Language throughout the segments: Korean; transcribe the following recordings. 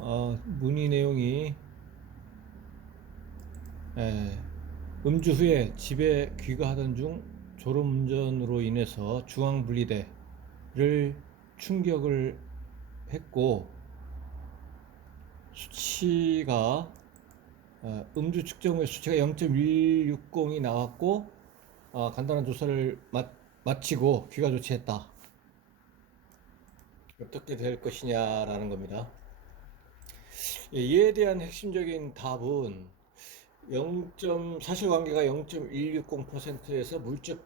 문의 내용이 에, 음주 후에 집에 귀가하던 중 졸음운전으로 인해서 중앙분리대를 충격을 했고 수치가 음주 측정 후에 수치가 0.160이 나왔고 간단한 조사를 마치고 귀가 조치했다. 어떻게 될 것이냐라는 겁니다. 이에 대한 핵심적인 답은 사실관계가 0.160%에서 물적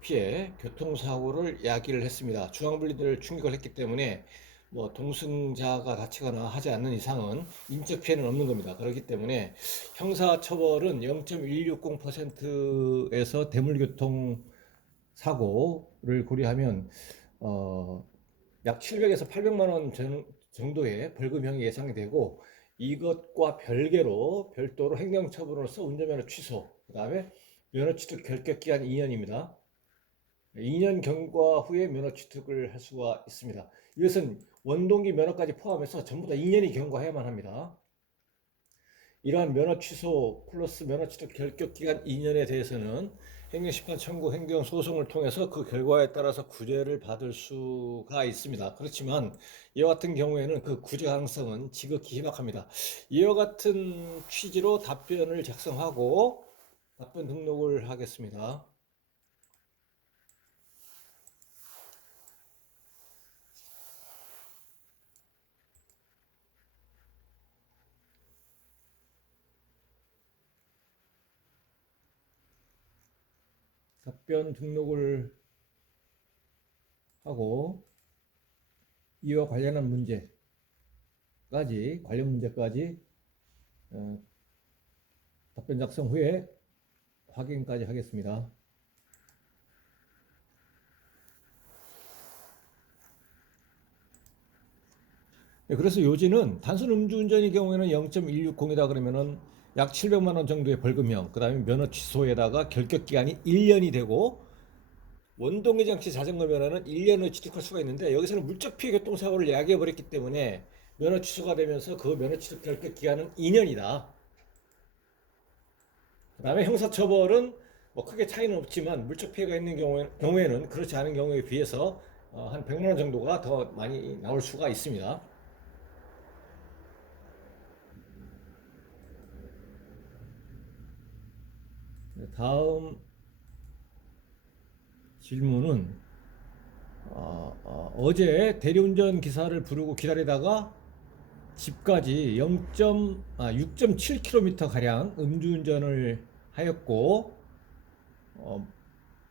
피해 교통사고를 야기를 했습니다. 중앙분리대를 충격을 했기 때문에 뭐 동승자가 다치거나 하지 않는 이상은 인적 피해는 없는 겁니다. 그렇기 때문에 형사처벌은 0.160%에서 대물교통 사고를 고려하면 약 700에서 800만 원 정도의 벌금형이 예상이 되고 이것과 별도로 행정처분으로서 운전면허 취소, 그다음에 면허 취득 결격 기한 2년입니다. 2년 경과 후에 면허 취득을 할 수가 있습니다. 이것은 원동기 면허까지 포함해서 전부 다 2년이 경과해야만 합니다. 이러한 면허 취소 플러스 면허 취득 결격 기간 2년에 대해서는 행정심판 청구 행정소송을 통해서 그 결과에 따라서 구제를 받을 수가 있습니다. 그렇지만 이와 같은 경우에는 그 구제 가능성은 지극히 희박합니다. 이와 같은 취지로 답변을 작성하고 답변 등록을 하겠습니다. 답변 등록을 하고 이와 관련 문제까지 어, 답변 작성 후에 확인까지 하겠습니다. 네, 그래서 요지는 단순 음주운전의 경우에는 0.160이다 그러면은 약 700만 원 정도의 벌금형, 그다음에 면허 취소에다가 결격 기간이 1년이 되고 원동기 장치 자전거 면허는 1년을 취득할 수가 있는데 여기서는 물적 피해 교통사고를 야기해 버렸기 때문에 면허 취소가 되면서 그 면허 취득 결격 기간은 2년이다. 그다음에 형사처벌은 뭐 크게 차이는 없지만 물적 피해가 있는 경우에는 그렇지 않은 경우에 비해서 한 100만 원 정도가 더 많이 나올 수가 있습니다. 다음 질문은 제 대리운전 기사를 부르고 기다리다가 집까지 6.7km 가량 음주운전을 하였고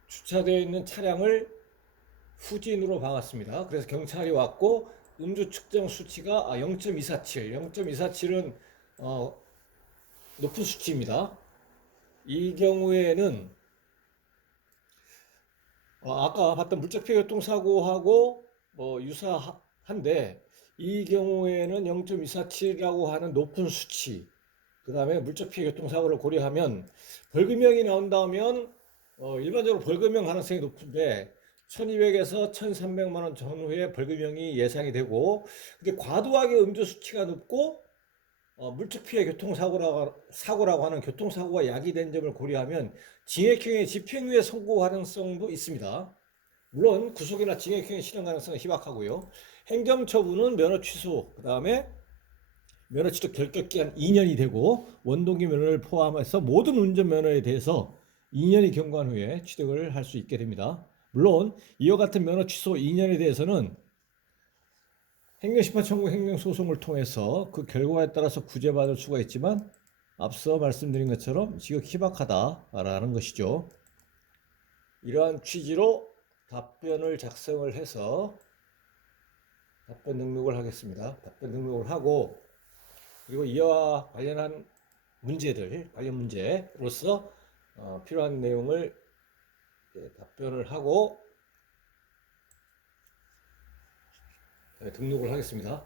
주차되어 있는 차량을 후진으로 박았습니다. 그래서 경찰이 왔고 음주 측정 수치가 0.247, 0.247은 높은 수치입니다. 이 경우에는 아까 봤던 물적피해 교통사고하고 유사한데 이 경우에는 0.247이라고 하는 높은 수치, 그 다음에 물적피해 교통사고를 고려하면 벌금형이 나온다면 일반적으로 벌금형 가능성이 높은데 1200에서 1300만 원 전후의 벌금형이 예상이 되고 근데 과도하게 음주 수치가 높고 물적피해 사고라고 하는 교통사고가 야기된 점을 고려하면 징역형의 집행유예 선고 가능성도 있습니다. 물론 구속이나 징역형의 실현 가능성은 희박하고요. 행정처분은 면허 취소, 그 다음에 면허 취득 결격 기간 2년이 되고 원동기 면허를 포함해서 모든 운전면허에 대해서 2년이 경과한 후에 취득을 할 수 있게 됩니다. 물론 이와 같은 면허 취소 2년에 대해서는 행정심판 청구 행정소송을 통해서 그 결과에 따라서 구제받을 수가 있지만 앞서 말씀드린 것처럼 지극히 희박하다라는 것이죠. 이러한 취지로 답변을 작성을 해서 답변 등록을 하겠습니다. 답변 등록을 하고 그리고 이와 관련한 관련 문제로서 필요한 내용을 답변을 하고 등록을 하겠습니다.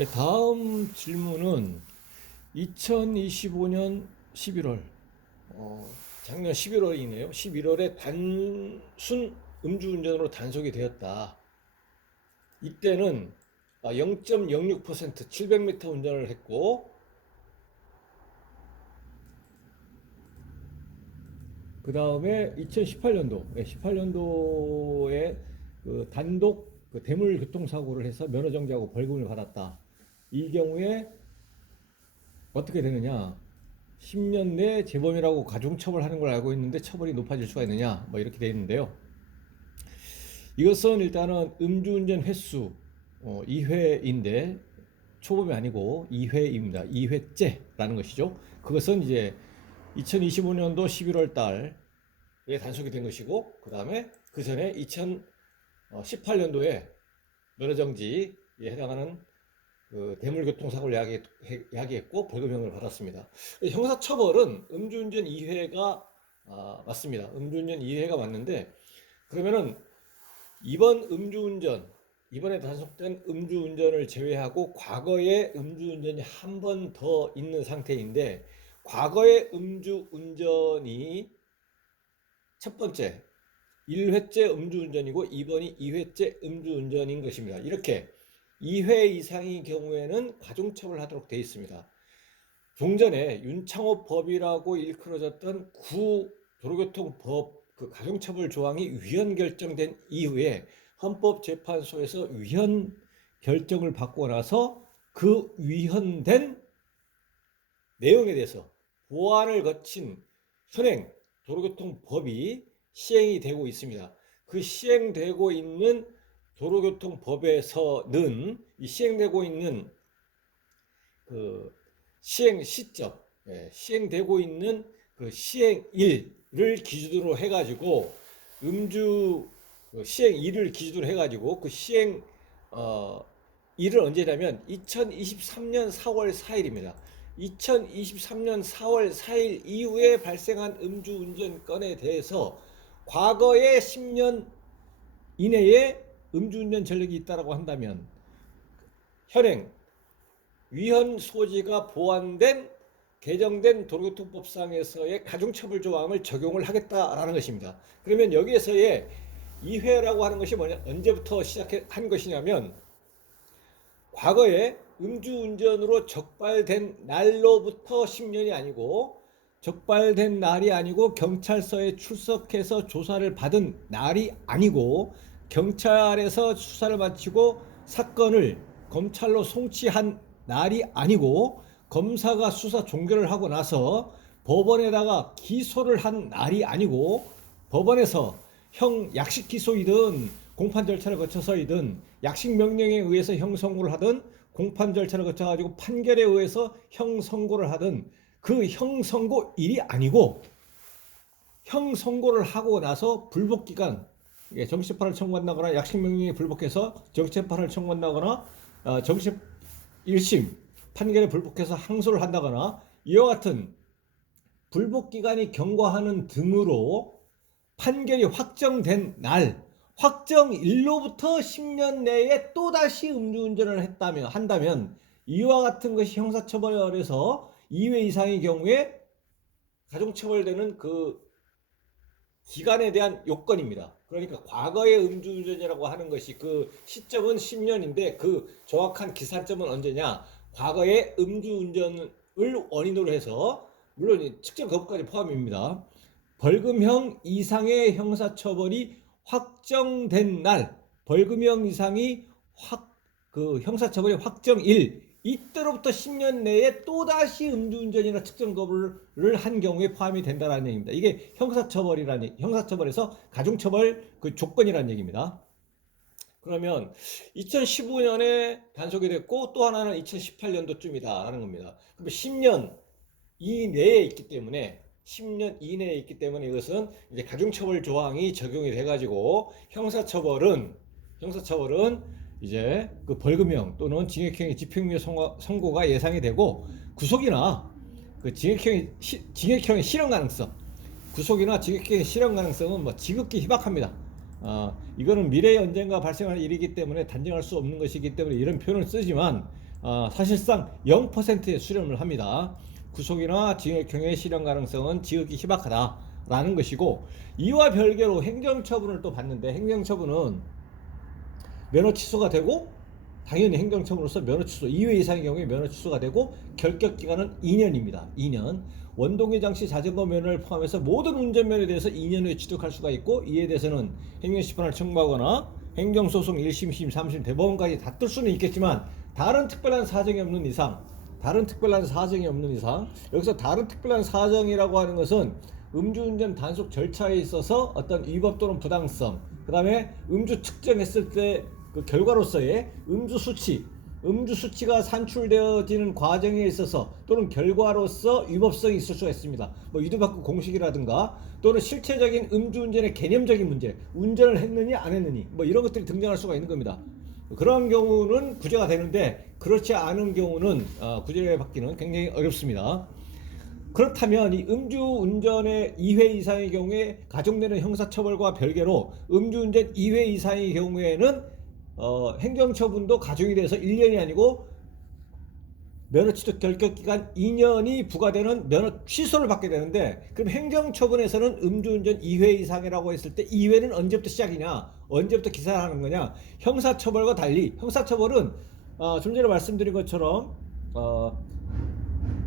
예, 다음 질문은 2025년 11월, 작년 11월이네요. 11월에 단순 음주운전으로 단속이 되었다. 이때는 0.06% 700m 운전을 했고, 그 다음에 2018년도, 18년도에 그 단독 그 대물 교통사고를 해서 면허 정지하고 벌금을 받았다. 이 경우에 어떻게 되느냐? 10년 내 재범이라고 가중처벌하는 걸 알고 있는데 처벌이 높아질 수가 있느냐? 뭐 이렇게 되어 있는데요. 이것은 일단은 음주운전 횟수 2회인데 초범이 아니고 2회입니다. 2회째라는 것이죠. 그것은 이제 2025년도 11월 달에 단속이 된 것이고, 그 다음에 그 전에 2018년도에 면허정지에 해당하는 그 대물교통사고를 야기했고 벌금형을 받았습니다. 형사처벌은 음주운전 2회가 맞습니다. 음주운전 2회가 맞는데, 그러면은 이번에 단속된 음주운전을 제외하고 과거에 음주운전이 한 번 더 있는 상태인데, 과거의 음주운전이 첫 번째 1회째 음주운전이고 이번이 2회째 음주운전인 것입니다. 이렇게 2회 이상의 경우에는 가중처벌하도록 되어 있습니다. 종전에 윤창호 법이라고 일컬어졌던 구 도로교통법 그 가중처벌 조항이 위헌 결정된 이후에 헌법재판소에서 위헌 결정을 받고 나서 그 위헌된 내용에 대해서 보완을 거친 현행 도로교통법이 시행이 되고 있습니다. 그 시행되고 있는 도로교통법에서는 이 시행되고 있는 그 시행 시점, 시행되고 있는 그 시행일을 기준으로 해가지고 음주 시행일을 기준으로 해가지고 그 시행 일은 언제냐면 2023년 4월 4일입니다. 2023년 4월 4일 이후에 발생한 음주운전 건에 대해서 과거의 10년 이내에 음주운전 전력이 있다고 한다면 현행 위헌 소지가 보완된 개정된 도로교통법상에서의 가중처벌 조항을 적용을 하겠다라는 것입니다. 그러면 여기에서의 2회라고 하는 것이 뭐냐, 언제부터 시작한 것이냐면 과거에 음주운전으로 적발된 날로부터 10년이 아니고 적발된 날이 아니고 경찰서에 출석해서 조사를 받은 날이 아니고 경찰에서 수사를 마치고 사건을 검찰로 송치한 날이 아니고 검사가 수사 종결을 하고 나서 법원에다가 기소를 한 날이 아니고 법원에서 형 약식 기소이든 공판 절차를 거쳐서이든 약식 명령에 의해서 형 선고를 하든 공판 절차를 거쳐가지고 판결에 의해서 형 선고를 하든 그 형 선고일이 아니고 형 선고를 하고 나서 불복기간 정치재판을 청구한다거나 약식 명령에 불복해서 정치재판을 청구한다거나 정치 1심 판결에 불복해서 항소를 한다거나 이와 같은 불복기간이 경과하는 등으로 판결이 확정된 날 확정일로부터 10년 내에 또다시 음주운전을 한다면 이와 같은 것이 형사처벌에서 2회 이상의 경우에 가중처벌되는 그 기간에 대한 요건입니다. 그러니까 과거의 음주운전이라고 하는 것이 그 시점은 10년인데 그 정확한 기산점은 언제냐? 과거의 음주운전을 원인으로 해서 물론 측정 거부까지 포함입니다. 벌금형 이상의 형사처벌이 확정된 날, 벌금형 이상이 그 형사처벌이 확정일 이때로부터 10년 내에 또다시 음주운전이나 측정거부를 한 경우에 포함이 된다는 얘기입니다. 이게 형사처벌에서 가중처벌 그 조건이라는 얘기입니다. 그러면 2015년에 단속이 됐고 또 하나는 2018년도쯤이다라는 겁니다. 그럼 10년 이내에 있기 때문에 10년 이내에 있기 때문에 이것은 이제 가중처벌 조항이 적용이 돼가지고 형사처벌은 이제 그 벌금형 또는 징역형의 집행유예 선고가 예상이 되고 구속이나 그 징역형의 실현 가능성, 구속이나 징역형의 실현 가능성은 뭐 지극히 희박합니다. 이거는 미래에 언젠가 발생할 일이기 때문에 단정할 수 없는 것이기 때문에 이런 표현을 쓰지만 사실상 0%의 수렴을 합니다. 구속이나 징역형의 실현 가능성은 지극히 희박하다라는 것이고, 이와 별개로 행정처분을 또 받는데, 행정처분은 면허 취소가 되고, 당연히 행정처분으로서 면허 취소 2회 이상의 경우에 면허 취소가 되고, 결격 기간은 2년입니다. 2년. 원동기 장치 자전거 면허를 포함해서 모든 운전면허에 대해서 2년 후에 취득할 수가 있고, 이에 대해서는 행정심판을 청구하거나 행정소송 1심, 2심, 3심, 대법원까지 다툴 수는 있겠지만, 다른 특별한 사정이 없는 이상, 여기서 다른 특별한 사정이라고 하는 것은 음주운전 단속 절차에 있어서 어떤 위법 또는 부당성, 그 다음에 음주 측정했을 때 그 결과로서의 음주 수치가 산출되어지는 과정에 있어서 또는 결과로서 위법성이 있을 수가 있습니다. 뭐 위드바크 공식이라든가 또는 실체적인 음주운전의 개념적인 문제, 운전을 했느니 안 했느니 뭐 이런 것들이 등장할 수가 있는 겁니다. 그런 경우는 구제가 되는데, 그렇지 않은 경우는 구제를 받기는 굉장히 어렵습니다. 그렇다면 이 음주운전의 2회 이상의 경우에 가중되는 형사처벌과 별개로 음주운전 2회 이상의 경우에는 행정처분도 가중이 돼서 1년이 아니고 면허 취득 결격 기간 2년이 부과되는 면허 취소를 받게 되는데, 그럼 행정처분에서는 음주운전 2회 이상이라고 했을 때 2회는 언제부터 시작이냐, 언제부터 기사하는 거냐. 형사처벌과 달리 형사처벌은 좀 전에 말씀드린 것처럼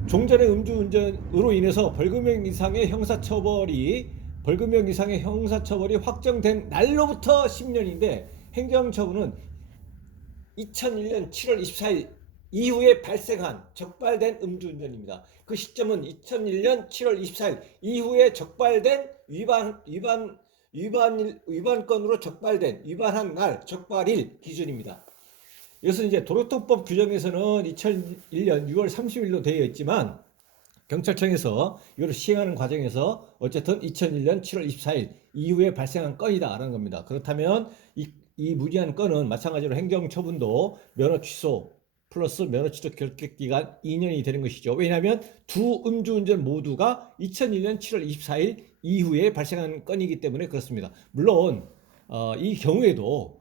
종전의 음주운전으로 인해서 벌금형 이상의 형사처벌이 확정된 날로부터 10년인데, 행정처분은 2001년 7월 24일 이후에 발생한 적발된 음주운전입니다. 그 시점은 2001년 7월 24일 이후에 적발된 위반건으로 위반한 날, 적발일 기준입니다. 이것은 이제 도로통법 규정에서는 2001년 6월 30일로 되어 있지만, 경찰청에서 이걸 시행하는 과정에서 어쨌든 2001년 7월 24일 이후에 발생한 건이다라는 겁니다. 그렇다면 이 무리한 건은 마찬가지로 행정처분도 면허 취소 플러스 면허 취득 결격 기간 2년이 되는 것이죠. 왜냐하면 두 음주운전 모두가 2001년 7월 24일 이후에 발생한 건이기 때문에 그렇습니다. 물론 이 경우에도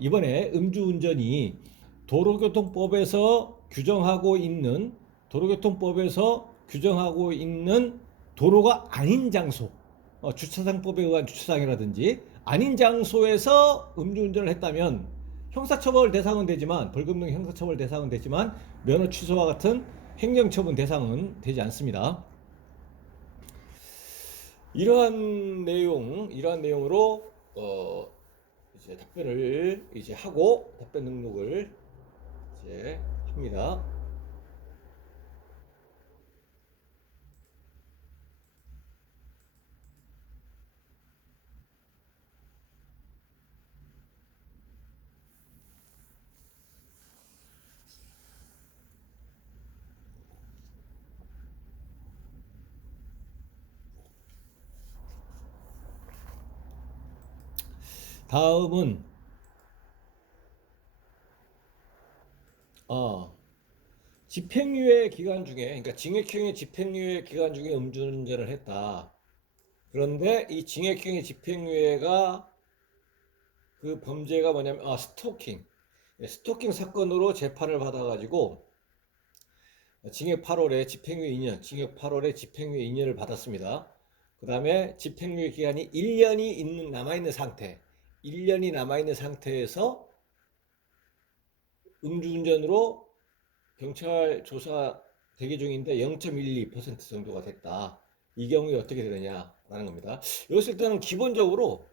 이번에 음주운전이 도로교통법에서 규정하고 있는 도로가 아닌 장소, 주차장법에 의한 주차장이라든지 아닌 장소에서 음주운전을 했다면 형사처벌 대상은 되지만, 벌금등 형사처벌 대상은 되지만 면허 취소와 같은 행정처분 대상은 되지 않습니다. 이러한 내용으로 이제 답변을 하고 답변 등록을 이제 합니다. 다음은 집행유예 기간 중에, 그러니까 징역형의 집행유예 기간 중에 음주운전을 했다. 그런데 이 징역형의 집행유예가, 그 범죄가 뭐냐면 스토킹 사건으로 재판을 받아가지고 징역 8월에 집행유예 2년을 받았습니다. 그 다음에 집행유예 기간이 1년이 남아있는 상태에서 음주운전으로 경찰 조사 대기 중인데 0.12% 정도가 됐다. 이 경우에 어떻게 되느냐라는 겁니다. 이것을 일단은 기본적으로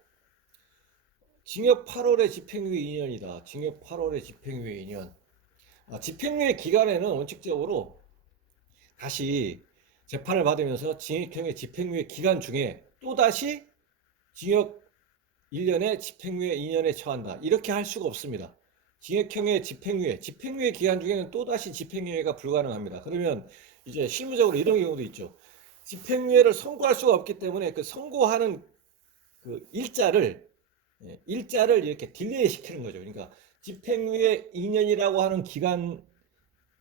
징역 8월에 집행유예 2년이다. 징역 8월에 집행유예 2년. 집행유예 기간에는 원칙적으로 다시 재판을 받으면서 징역형의 집행유예 기간 중에 또다시 징역 1년에 집행유예 2년에 처한다. 이렇게 할 수가 없습니다. 징역형의 집행유예 기간 중에는 또다시 집행유예가 불가능합니다. 그러면 이제 실무적으로 이런 경우도 있죠. 집행유예를 선고할 수가 없기 때문에 그 선고하는 그 일자를 이렇게 딜레이 시키는 거죠. 그러니까 집행유예 2년이라고 하는 기간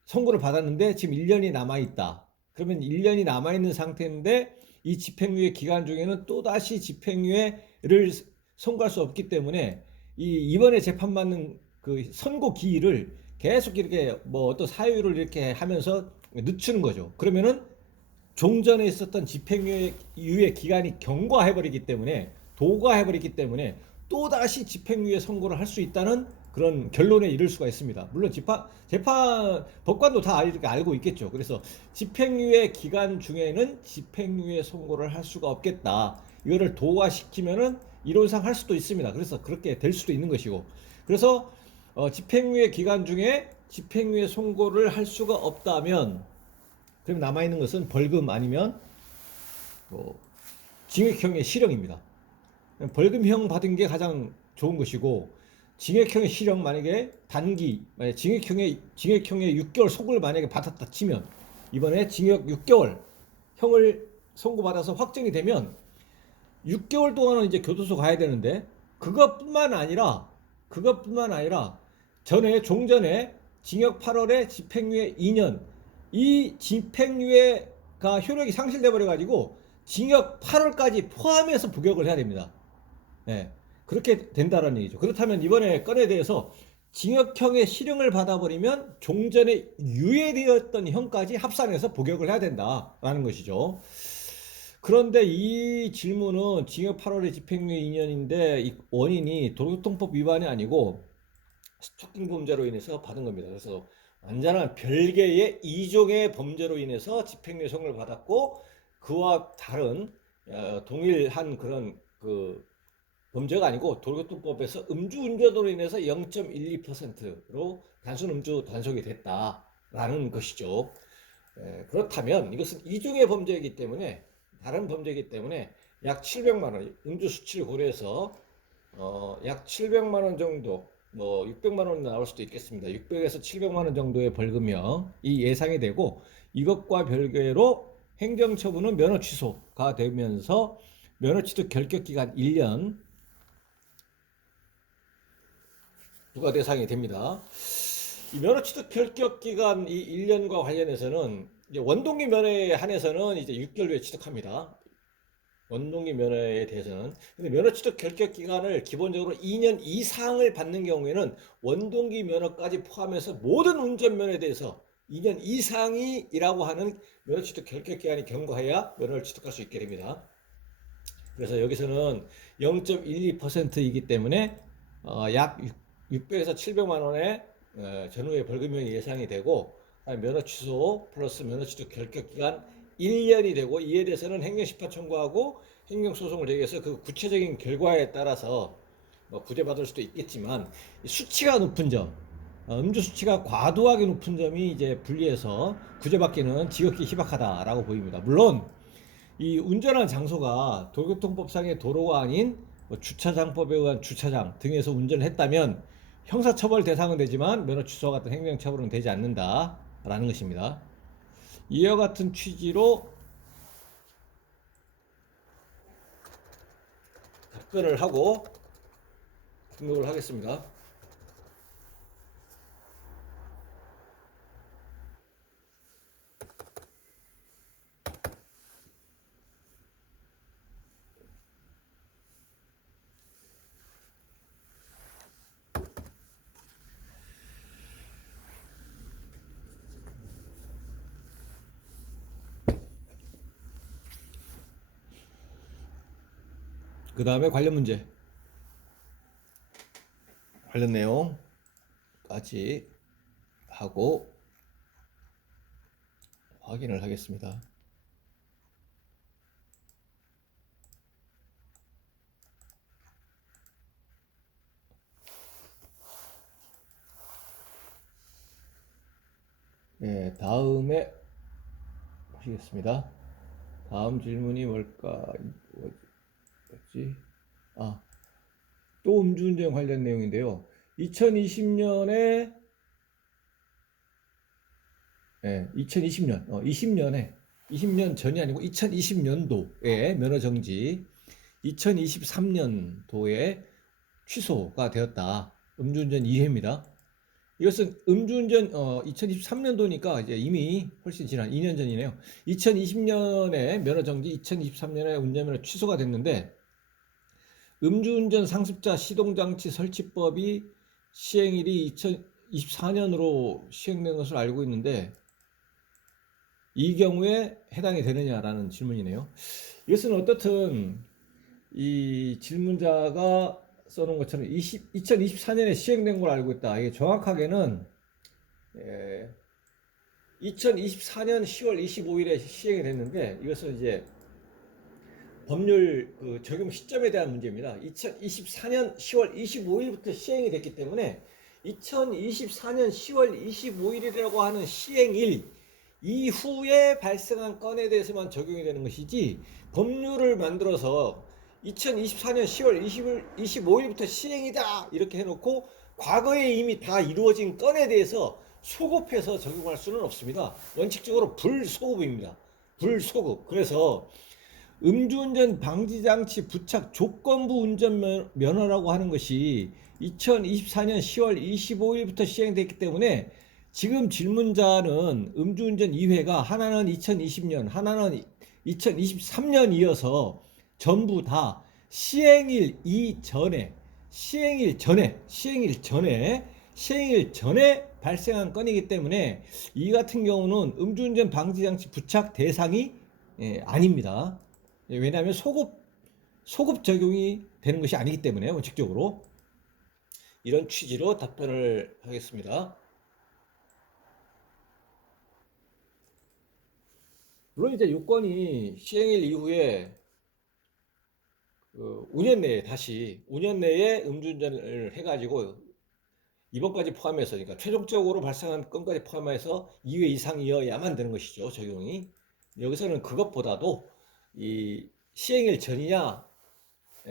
선고를 받았는데 지금 1년이 남아있다. 그러면 1년이 남아있는 상태인데 이 집행유예 기간 중에는 또다시 집행유예를 선고할 수 없기 때문에 이번에 재판받는 그 선고 기일을 계속 이렇게 뭐 어떤 사유를 이렇게 하면서 늦추는 거죠. 그러면은 종전에 있었던 집행유예 기간이 경과해버리기 때문에 도과해버리기 때문에 또다시 집행유예 선고를 할 수 있다는 그런 결론에 이를 수가 있습니다. 물론 재판 법관도 다 이렇게 알고 있겠죠. 그래서 집행유예 기간 중에는 집행유예 선고를 할 수가 없겠다. 이거를 도과시키면은 이론상 할 수도 있습니다. 그래서 그렇게 될 수도 있는 것이고. 그래서 집행유예 기간 중에 집행유예 선고를 할 수가 없다면 그럼 남아있는 것은 벌금 아니면 뭐 징역형의 실형입니다. 벌금형 받은 게 가장 좋은 것이고 징역형의 실형 만약에 단기 만약에 징역형의 6개월 속을 만약에 받았다 치면 이번에 징역 6개월 형을 선고받아서 확정이 되면 6개월 동안은 이제 교도소 가야 되는데 그것뿐만 아니라 전에 종전에 징역 8월에 집행유예 2년 이 집행유예가 효력이 상실돼 버려 가지고 징역 8월까지 포함해서 복역을 해야 됩니다. 예. 그렇게 된다는 얘기죠. 그렇다면 이번에 건에 대해서 징역형의 실형을 받아버리면 종전에 유예되었던 형까지 합산해서 복역을 해야 된다라는 것이죠. 그런데 이 질문은 징역 8월에 집행유예 2년인데 이 원인이 도로교통법 위반이 아니고 스토킹 범죄로 인해서 받은 겁니다. 그래서 완전한 별개의 이종의 범죄로 인해서 집행유예 선고를 받았고 그와 다른 동일한 그런 그 범죄가 아니고 도로교통법에서 음주운전으로 인해서 0.12%로 단순 음주 단속이 됐다라는 것이죠. 그렇다면 이것은 이중의 범죄이기 때문에 다른 범죄이기 때문에 약 700만 원 음주 수치를 고려해서 약 700만 원 정도 뭐 600만 원 나올 수도 있겠습니다. 600에서 700만 원 정도의 벌금형이 예상이 되고 이것과 별개로 행정처분은 면허 취소가 되면서 면허 취소 결격 기간 1년 부과 대상이 됩니다. 이 면허 취소 결격 기간 이 1년과 관련해서는 이제 원동기 면허에 한해서는 이제 6개월 후에 취득합니다. 원동기 면허에 대해서는. 근데 면허 취득 결격 기간을 기본적으로 2년 이상을 받는 경우에는 원동기 면허까지 포함해서 모든 운전면허에 대해서 2년 이상이라고 하는 면허 취득 결격 기간이 경과해야 면허를 취득할 수 있게 됩니다. 그래서 여기서는 0.12%이기 때문에 약 600에서 700만 원의 전후의 벌금형이 예상이 되고 면허 취소 플러스 면허 취득 결격 기간 1년이 되고 이에 대해서는 행정심판 청구하고 행정소송을 제기해서 그 구체적인 결과에 따라서 뭐 구제받을 수도 있겠지만 수치가 높은 점, 음주 수치가 과도하게 높은 점이 이제 분리해서 구제받기는 지극히 희박하다라고 보입니다. 물론 이 운전하는 장소가 도로교통법상의 도로가 아닌 뭐 주차장법에 의한 주차장 등에서 운전을 했다면 형사처벌 대상은 되지만 면허 취소와 같은 행정처벌은 되지 않는다라는 것입니다. 이와 같은 취지로 답변을 하고 등록을 하겠습니다. 그 다음에 관련 문제, 관련 내용까지 하고 확인을 하겠습니다. 네, 다음에 하시겠습니다. 다음 질문이 뭘까? 뭐지? 또 음주운전 관련 내용인데요. 2020년에 20년 전이 아니고 2020년도에 면허 정지, 2023년도에 취소가 되었다. 음주운전 2회입니다. 이것은 음주운전 2023년도니까 이제 이미 훨씬 지난 2년 전이네요. 2020년에 면허 정지, 2023년에 운전면허 취소가 됐는데 음주운전 상습자 시동장치 설치법이 시행일이 2024년으로 시행된 것으로 알고 있는데 이 경우에 해당이 되느냐라는 질문이네요. 이것은 어떻든 이 질문자가 써놓은 것처럼 2024년에 시행된 걸 알고 있다. 이게 정확하게는 2024년 10월 25일에 시행이 됐는데 이것은 이제 법률 그 적용 시점에 대한 문제입니다. 2024년 10월 25일부터 시행이 됐기 때문에 2024년 10월 25일이라고 하는 시행일 이후에 발생한 건에 대해서만 적용이 되는 것이지 법률을 만들어서 2024년 10월 25일부터 시행이다 이렇게 해놓고 과거에 이미 다 이루어진 건에 대해서 소급해서 적용할 수는 없습니다. 원칙적으로 불소급입니다. 불소급. 그래서 음주운전 방지장치 부착 조건부 운전 면허라고 하는 것이 2024년 10월 25일부터 시행됐기 때문에 지금 질문자는 음주운전 2회가 하나는 2020년, 하나는 2023년이어서 전부 다 시행일 이전에, 시행일 전에 발생한 건이기 때문에 이 같은 경우는 음주운전 방지장치 부착 대상이 아닙니다. 왜냐하면 소급 적용이 되는 것이 아니기 때문에 원칙적으로 이런 취지로 답변을 하겠습니다. 물론 이제 요건이 시행일 이후에 5년 내에 다시 5년 내에 음주운전을 해가지고 이번까지 포함해서 그러니까 최종적으로 발생한 건까지 포함해서 2회 이상이어야만 되는 것이죠 적용이. 여기서는 그것보다도 이 시행일 전이냐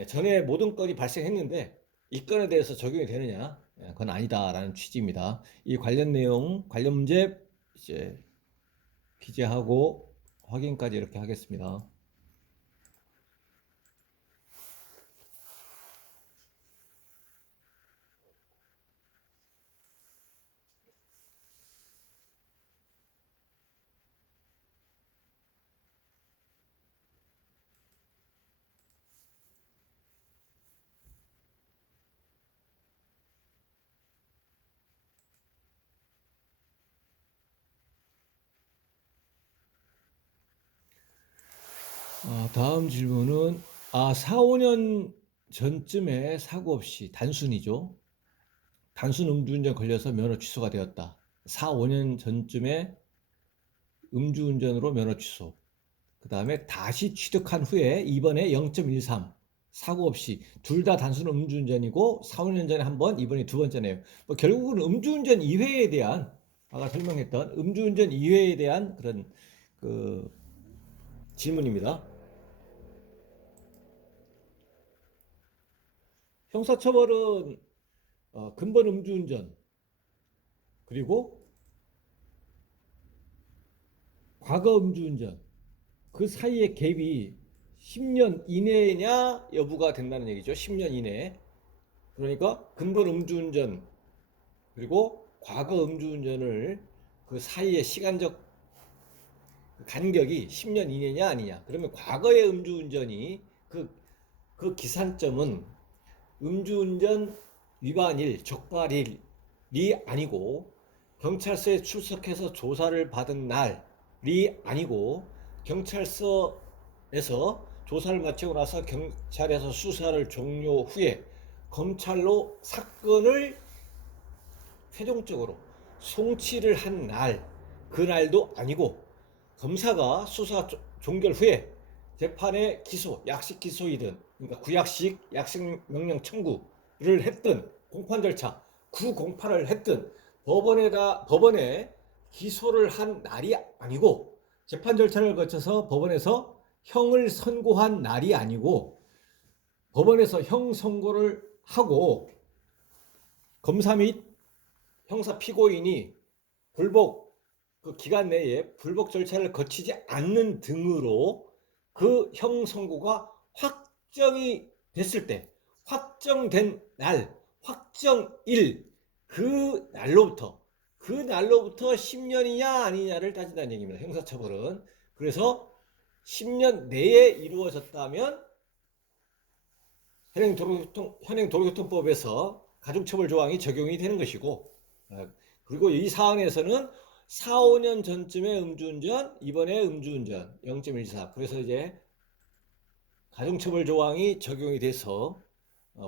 전에 모든 건이 발생했는데 이 건에 대해서 적용이 되느냐 그건 아니다라는 취지입니다. 이 관련 내용 관련 문제 이제 기재하고 확인까지 이렇게 하겠습니다. 다음 질문은 4, 5년 전쯤에 사고 없이 단순이죠. 단순 음주운전 걸려서 면허 취소가 되었다. 4, 5년 전쯤에 음주운전으로 면허 취소. 그 다음에 다시 취득한 후에 이번에 0.13 사고 없이 둘 다 단순 음주운전이고 4, 5년 전에 한 번, 이번에 두 번째네요. 뭐 결국은 음주운전 2회에 대한 아까 설명했던 음주운전 2회에 대한 그런 그 질문입니다. 형사처벌은 근본 음주운전 그리고 과거 음주운전 그 사이의 갭이 10년 이내냐 여부가 된다는 얘기죠. 10년 이내. 그러니까 근본 음주운전 그리고 과거 음주운전을 그 사이의 시간적 간격이 10년 이내냐 아니냐. 그러면 과거의 음주운전이 그 기산점은 음주운전 위반일, 적발일이 아니고 경찰서에 출석해서 조사를 받은 날이 아니고 경찰서에서 조사를 마치고 나서 경찰에서 수사를 종료 후에 검찰로 사건을 최종적으로 송치를 한 날, 그날도 아니고 검사가 수사 종결 후에 재판에 기소, 약식 기소이든 그러니까 구약식 약식 명령 청구를 했든 공판 절차, 구공판을 했든 법원에 기소를 한 날이 아니고 재판 절차를 거쳐서 법원에서 형을 선고한 날이 아니고 법원에서 형 선고를 하고 검사 및 형사 피고인이 불복 그 기간 내에 불복 절차를 거치지 않는 등으로 그 형 선고가 확정이 됐을 때 확정된 날 확정일 그 날로부터 10년이냐 아니냐를 따진다는 얘기입니다. 형사처벌은. 그래서 10년 내에 이루어졌다면 현행도로교통법에서 가중처벌 조항이 적용이 되는 것이고 아, 그리고 이 사안에서는 4, 5년 전쯤에 음주운전, 이번에 음주운전 0.14. 그래서 이제 가중처벌 조항이 적용이 돼서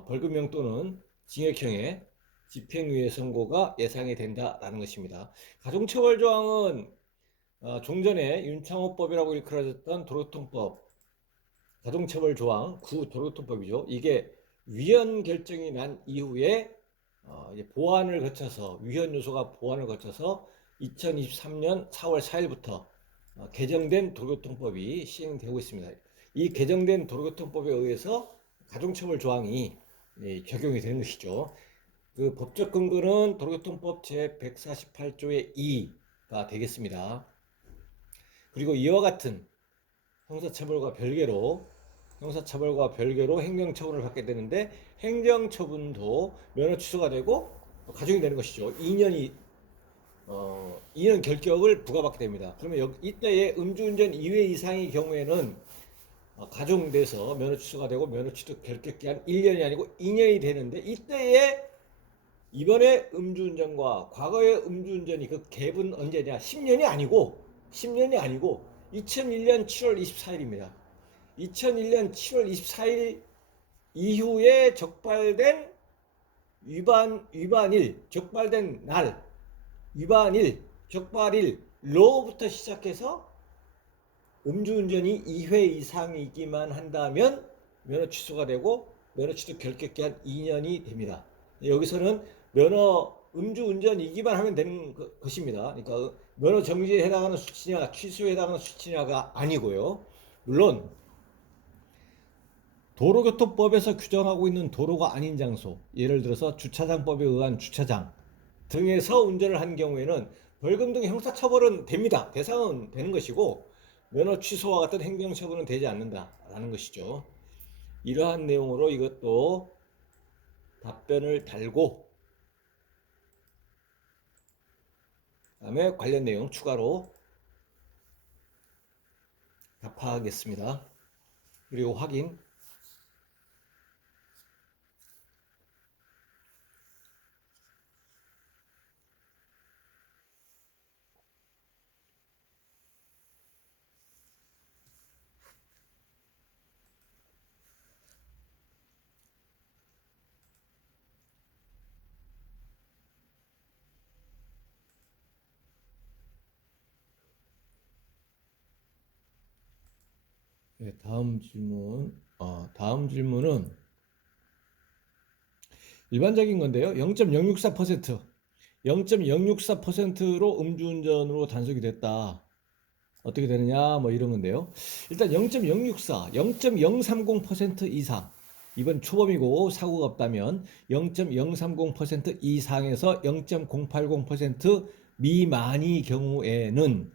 벌금형 또는 징역형의 집행유예 선고가 예상이 된다라는 것입니다. 가중처벌 조항은 종전에 윤창호법이라고 일컬어졌던 도로통법 가중처벌 조항 구 도로통법이죠. 이게 위헌 결정이 난 이후에 이제 보완을 거쳐서 위헌 요소가 보완을 거쳐서 2023년 4월 4일부터 개정된 도로교통법이 시행되고 있습니다. 이 개정된 도로교통법에 의해서 가중처벌 조항이 적용이 되는 것이죠. 그 법적 근거는 도로교통법 제148조의 2가 되겠습니다. 그리고 이와 같은 형사처벌과 별개로 행정처분을 받게 되는데 행정처분도 면허 취소가 되고 가중이 되는 것이죠. 2년 결격을 부과받게 됩니다. 그러면 이때에 음주운전 2회 이상의 경우에는 가중돼서 면허 취소가 되고 면허 취소 결격 기한 1년이 아니고 2년이 되는데 이때에 이번에 음주운전과 과거의 음주운전이 그 갭은 언제냐? 10년이 아니고 2001년 7월 24일입니다. 2001년 7월 24일 이후에 적발된 적발된 날, 적발일로부터 시작해서 음주운전이 2회 이상이기만 한다면 면허 취소가 되고 면허 취소 결격기한 2년이 됩니다. 여기서는 음주운전이기만 하면 되는 것입니다. 그러니까 면허 정지에 해당하는 수치냐 취소에 해당하는 수치냐가 아니고요. 물론 도로교통법에서 규정하고 있는 도로가 아닌 장소, 예를 들어서 주차장법에 의한 주차장 등에서 운전을 한 경우에는 벌금 등 형사처벌은 됩니다. 대상은 되는 것이고 면허 취소와 같은 행정처분은 되지 않는다라는 것이죠. 이러한 내용으로 이것도 답변을 달고 그다음에 관련 내용 추가로 답하겠습니다. 그리고 확인. 네, 다음 질문은 일반적인 건데요. 0.064%로 음주운전으로 단속이 됐다. 어떻게 되느냐 뭐 이런 건데요. 일단 0.064, 0.030% 이상. 이번 초범이고 사고가 없다면 0.030% 이상에서 0.080% 미만이 경우에는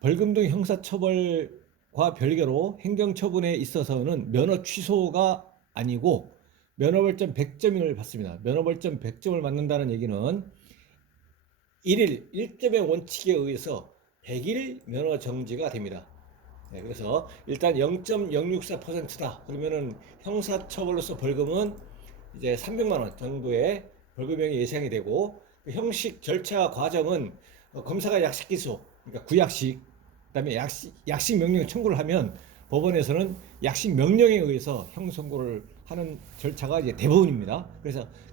벌금 등 형사처벌과 별개로 행정처분에 있어서는 면허 취소가 아니고 면허벌점 100점을 받습니다. 면허벌점 100점을 받는다는 얘기는 1점의 원칙에 의해서 100일 면허 정지가 됩니다. 네, 그래서 일단 0.064%다. 그러면은 형사처벌로서 벌금은 이제 300만 원 정도의 벌금형이 예상이 되고 그 형식 절차 과정은 검사가 약식 기소, 그러니까 구약식, 그다음에 약식 명령 청구를 하면 법원에서는 약식 명령에 의해서 형 선고를 하는 절차가 이제 대부분입니다.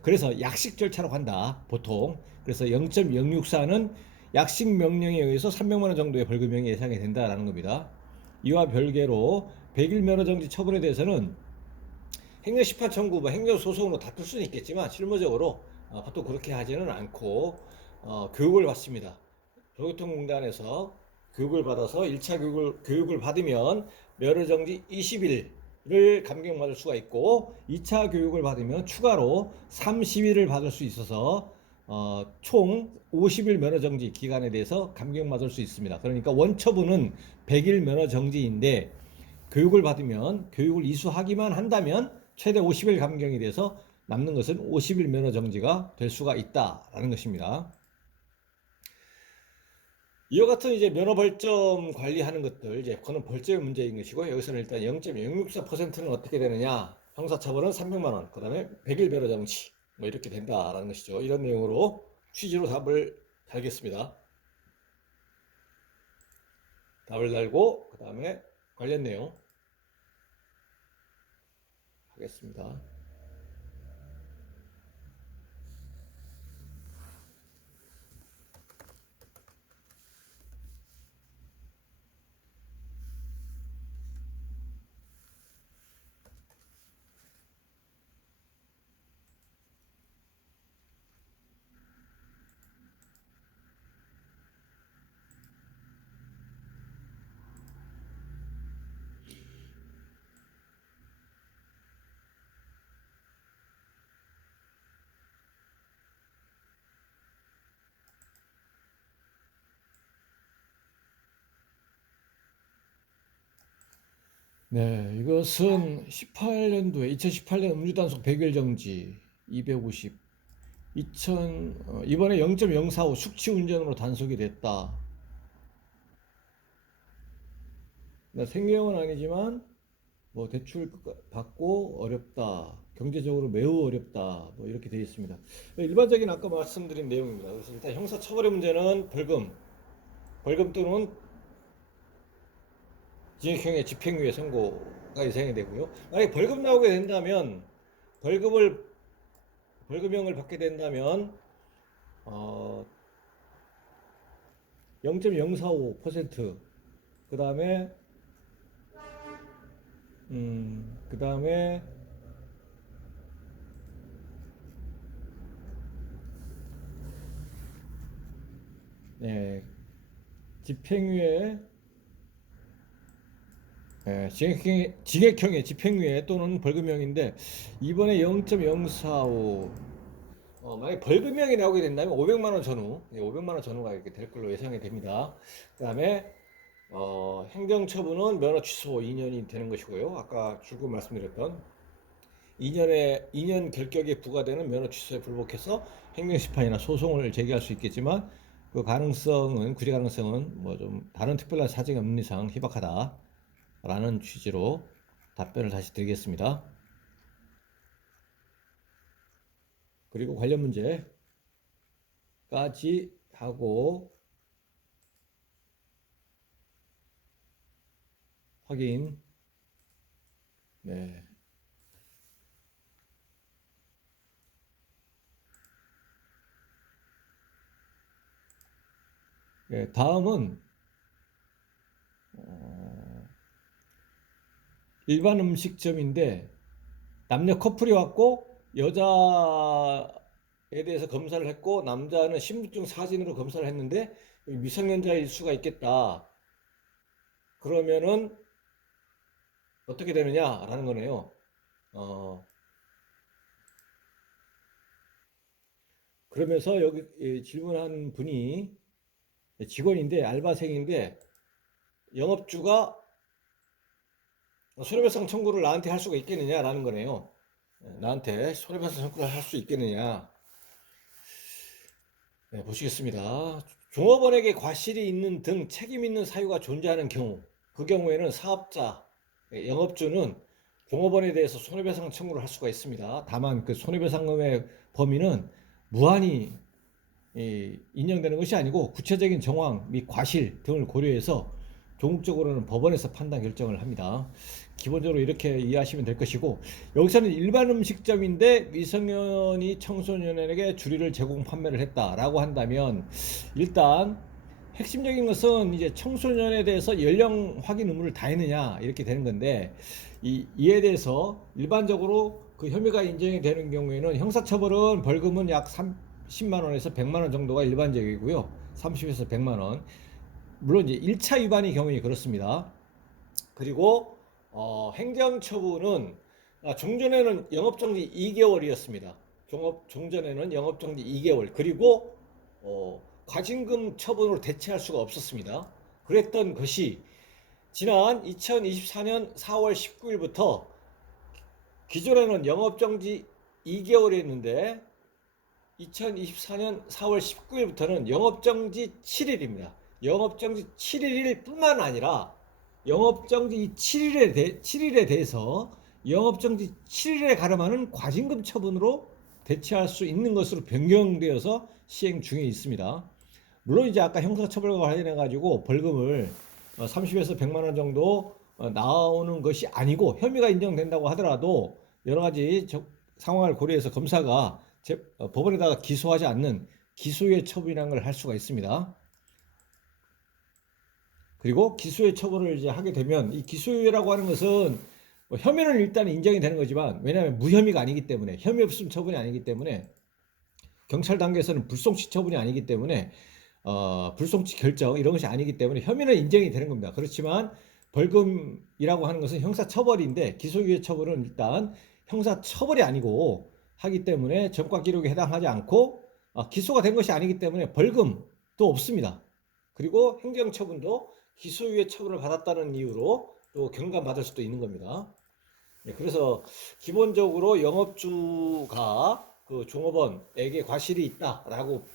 그래서 약식 절차로 간다 보통. 그래서 0.064는 약식 명령에 의해서 300만 원 정도의 벌금형이 예상이 된다라는 겁니다. 이와 별개로 100일 면허 정지 처분에 대해서는 행정심판 청구, 행정소송으로 다툴 수는 있겠지만 실무적으로 보통 그렇게 하지는 않고 교육을 받습니다. 도로교통공단에서 교육을 받아서 1차 교육을 받으면 면허정지 20일을 감경받을 수가 있고 2차 교육을 받으면 추가로 30일을 받을 수 있어서 총 50일 면허정지 기간에 대해서 감경받을 수 있습니다. 그러니까 원처분은 100일 면허정지인데 교육을 받으면 교육을 이수하기만 한다면 최대 50일 감경이 돼서 남는 것은 50일 면허정지가 될 수가 있다라는 것입니다. 이와 같은 이제 면허 벌점 관리하는 것들, 이제 그거는 벌점의 문제인 것이고, 여기서는 일단 0.064%는 어떻게 되느냐? 형사처벌은 300만 원, 그 다음에 100일 면허 정지, 뭐 이렇게 된다라는 것이죠. 이런 내용으로 취지로 답을 달겠습니다. 답을 달고 그 다음에 관련 내용 하겠습니다. 네, 이것은 18년도에 2018년 음주단속 100일 정지 250 이번에 0.045 숙취 운전으로 단속이 됐다. 생계형은 아니지만 뭐 대출 받고 어렵다. 경제적으로 매우 어렵다. 뭐 이렇게 되어 있습니다. 일반적인 아까 말씀드린 내용입니다. 그래서 일단 형사처벌의 문제는 벌금 또는 징역형의 집행유예 선고가 예상이 되고요. 만약에 벌금 나오게 된다면 벌금을 벌금형을 받게 된다면 어, 0.045% 그다음에 그다음에 네, 집행유예 징역형의 집행유예 또는 벌금형인데 이번에 0.045 만약 벌금형이 나오게 된다면 500만 원 전후, 500만 원 전후가 이렇게 될 걸로 예상이 됩니다. 그다음에 행정처분은 면허 취소 2년이 되는 것이고요. 아까 줄곧 말씀드렸던 2년 결격에 부과되는 면허 취소에 불복해서 행정심판이나 소송을 제기할 수 있겠지만 그 가능성은 구제 가능성은 뭐 좀 다른 특별한 사정이 없는 이상 희박하다라는 취지로 답변을 다시 드리겠습니다. 그리고 관련 문제까지 하고 확인. 네. 네, 다음은 일반 음식점인데 남녀 커플이 왔고 여자에 대해서 검사를 했고 남자는 신분증 사진으로 검사를 했는데 미성년자일 수가 있겠다. 그러면은 어떻게 되느냐라는 거네요. 그러면서 여기 질문한 분이 직원인데 알바생인데 영업주가 손해배상 청구를 나한테 할 수가 있겠느냐라는 거네요. 나한테 손해배상 청구를 할 수 있겠느냐. 네, 보시겠습니다. 종업원에게 과실이 있는 등 책임 있는 사유가 존재하는 경우, 그 경우에는 사업자, 영업주는 종업원에 대해서 손해배상 청구를 할 수가 있습니다. 다만 그 손해배상금의 범위는 무한히 인정되는 것이 아니고 구체적인 정황 및 과실 등을 고려해서 종국적으로는 법원에서 판단 결정을 합니다. 기본적으로 이렇게 이해하시면 될 것이고 여기서는 일반 음식점인데 미성년이 청소년에게 주류를 제공 판매를 했다라고 한다면 일단 핵심적인 것은 이제 청소년에 대해서 연령 확인 의무를 다했느냐 이렇게 되는 건데 이에 대해서 일반적으로 그 혐의가 인정이 되는 경우에는 형사처벌은 벌금은 약 10만 원에서 100만 원 정도가 일반적이고요. 30에서 100만 원. 물론 이제 1차 위반의 경우에 그렇습니다. 그리고 행정처분은 종전에는 영업정지 2개월이었습니다. 종전에는 영업정지 2개월 그리고 과징금 처분으로 대체할 수가 없었습니다. 그랬던 것이 지난 2024년 4월 19일부터 기존에는 영업정지 2개월이었는데 2024년 4월 19일부터는 영업정지 7일입니다. 영업정지 7일 뿐만 아니라 영업정지 7일에 대해서 영업정지 7일에 가름하는 과징금 처분으로 대체할 수 있는 것으로 변경되어서 시행 중에 있습니다. 물론 이제 아까 형사처벌과 관련해 가지고 벌금을 30에서 100만 원 정도 나오는 것이 아니고 혐의가 인정된다고 하더라도 여러 가지 상황을 고려해서 검사가 법원에다가 기소하지 않는 기소유예 처분이라는 걸 할 수가 있습니다. 그리고 기소유예 처분을 이제 하게 되면 이 기소유예라고 하는 것은 혐의는 일단 인정이 되는 거지만 왜냐하면 무혐의가 아니기 때문에 혐의 없음 처분이 아니기 때문에 경찰 단계에서는 불송치 처분이 아니기 때문에 불송치 결정 이런 것이 아니기 때문에 혐의는 인정이 되는 겁니다. 그렇지만 벌금이라고 하는 것은 형사처벌인데 기소유예 처벌은 일단 형사처벌이 아니고 하기 때문에 전과 기록에 해당하지 않고 기소가 된 것이 아니기 때문에 벌금도 없습니다. 그리고 행정처분도 기소유예 처분을 받았다는 이유로 또 경감받을 수도 있는 겁니다. 그래서 기본적으로 영업주가 그 종업원에게 과실이 있다라고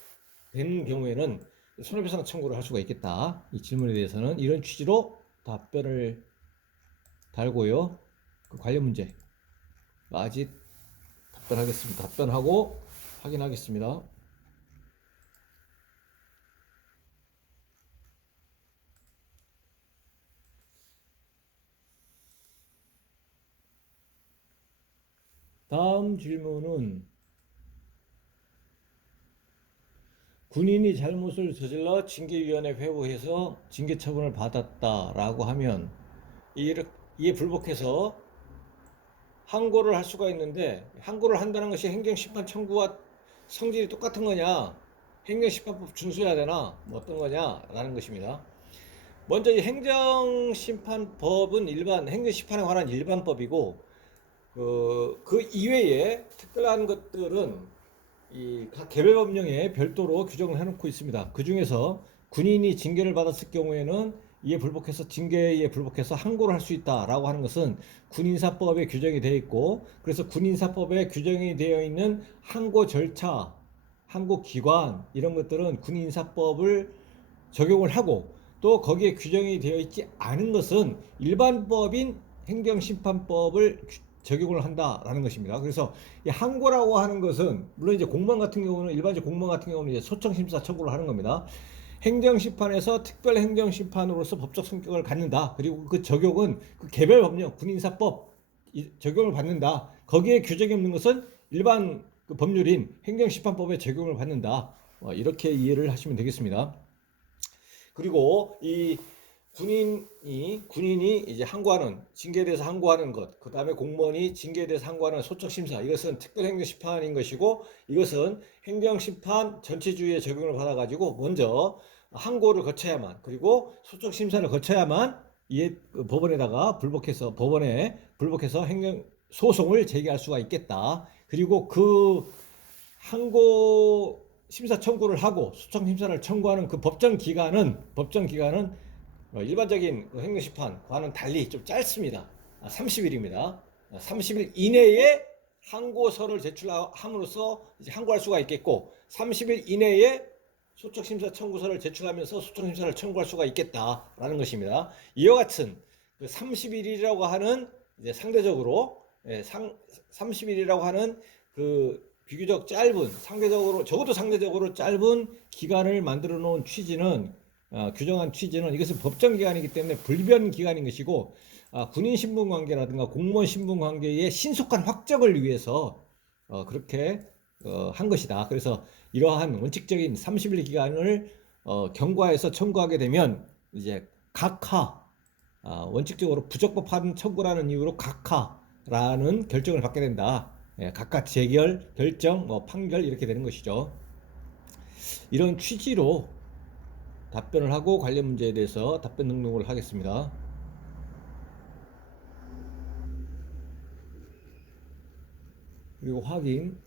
된 경우에는 손해배상 청구를 할 수가 있겠다. 이 질문에 대해서는 이런 취지로 답변을 달고요. 그 관련 문제 아직 답변하겠습니다. 답변하고 확인하겠습니다. 다음 질문은 군인이 잘못을 저질러 징계위원회 회부해서 징계 처분을 받았다라고 하면 이에 불복해서 항고를 할 수가 있는데 항고를 한다는 것이 행정심판 청구와 성질이 똑같은 거냐 행정심판법 준수해야 되나 뭐 어떤 거냐라는 것입니다. 먼저 이 행정심판법은 일반 행정심판에 관한 일반법이고 그 이외에 특별한 것들은 이 각 개별법령에 별도로 규정을 해놓고 있습니다. 그 중에서 군인이 징계를 받았을 경우에는 이에 불복해서 징계에 불복해서 항고를 할 수 있다라고 하는 것은 군인사법에 규정이 되어 있고 그래서 군인사법에 규정이 되어 있는 항고 절차, 항고 기관 이런 것들은 군인사법을 적용을 하고 또 거기에 규정이 되어 있지 않은 것은 일반법인 행정심판법을 적용을 한다라는 것입니다. 그래서 이 항고라고 하는 것은 물론 이제 공무원 같은 경우는 일반적 공무원 같은 경우는 이제 소청심사 청구를 하는 겁니다. 행정심판에서 특별행정심판으로서 법적 성격을 갖는다. 그리고 그 적용은 그 개별 법령 군인사법 적용을 받는다. 거기에 규정이 없는 것은 일반 그 법률인 행정심판법에 적용을 받는다. 이렇게 이해를 하시면 되겠습니다. 그리고 이 군인이 이제 항고하는 징계에 대해서 항고하는 것, 그 다음에 공무원이 징계에 대해서 항고하는 소척심사, 이것은 특별행정심판인 것이고 이것은 행정심판 전체주의에 적용을 받아가지고 먼저 항고를 거쳐야만 그리고 소척심사를 거쳐야만 이에 법원에다가 법원에 불복해서 행정 소송을 제기할 수가 있겠다. 그리고 그 항고 심사 청구를 하고 소청 심사를 청구하는 그 법정 기간은 일반적인 행정심판과는 달리 좀 짧습니다. 30일입니다. 30일 이내에 항고서를 제출함으로써 이제 항고할 수가 있겠고 30일 이내에 소청심사 청구서를 제출하면서 소청심사를 청구할 수가 있겠다라는 것입니다. 이와 같은 그 30일이라고 하는 이제 상대적으로 30일이라고 하는 그 비교적 짧은 적어도 상대적으로 짧은 기간을 만들어 놓은 취지는 규정한 취지는 이것은 법정 기간이기 때문에 불변 기간인 것이고 군인 신분 관계라든가 공무원 신분 관계의 신속한 확정을 위해서 그렇게 한 것이다. 그래서 이러한 원칙적인 30일 기간을 경과해서 청구하게 되면 이제 각하 원칙적으로 부적법한 청구라는 이유로 각하라는 결정을 받게 된다. 각하 재결, 결정, 판결 이렇게 되는 것이죠. 이런 취지로 답변을 하고 관련 문제에 대해서 답변 등록을 하겠습니다. 그리고 확인.